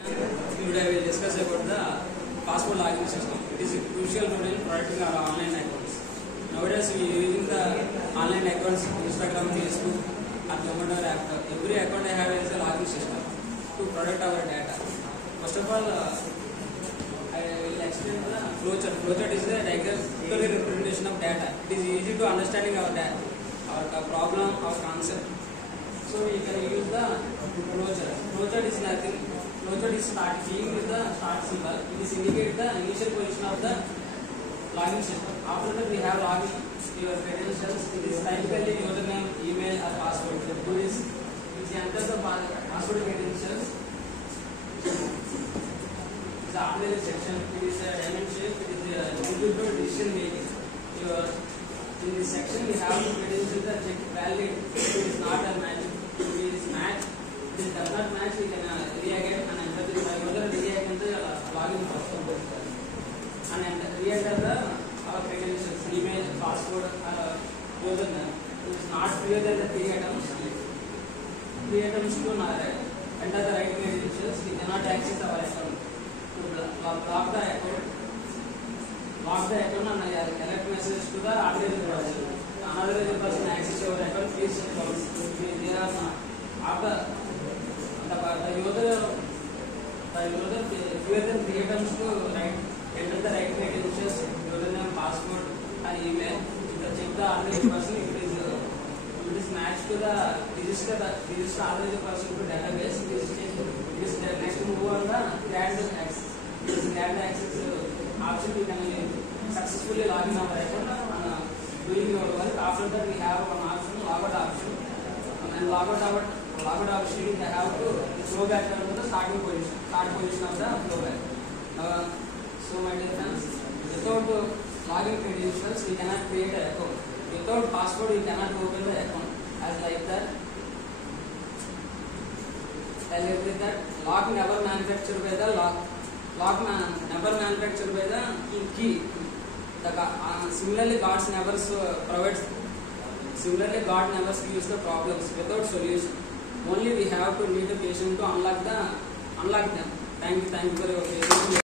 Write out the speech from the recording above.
Today I will discuss about the passport login system. It is crucial today in protecting our online accounts. Nowadays we are using the online accounts, Instagram, Facebook, and Zomato app. Every account I have is a login system to protect our data. First of all, I will explain the flowchart. Flowchart is the diagram representation of data. It is easy to understanding our data, our problem, our concept. So we can use the flowchart. Flowchart is nothing. Flowchart is being with the start symbol. It is indicate the initial position of the login system. After that we have login, your credentials. It is typically username, email or password. The two is enter the password credentials. The other section, it is a diamond shape. It is a decision making. In this section we have credentials that check valid. It is not a match. It is match. If it does not match, we can re-again and enter the user re-again the login password and re-enter the our credentials, email, password, username. It is not clear than the 3 items. 3 items to enter the right credentials. We cannot access our account. To lock the account. Lock the account and elect message to the authorized person. Unauthorized person access your account. Please there are after the user fewer than 3 items to enter the right credentials, username, password, and email. Check the authorized person if it is matched to the register authorized person to database. It is next move on the grant access. This grant access option we can successfully log in our account and doing your work. After that we have one option, logout option, and logout option we have to go back to the start position of the flow back. So my dear friends, without login credentials we cannot create an account. Without password we cannot open the account. As like that, lock never manufactured by the never manufactured by the key. Similarly, God never gives the problems without solution. Only we have to need a patient to unlock them. Thank you for your patience.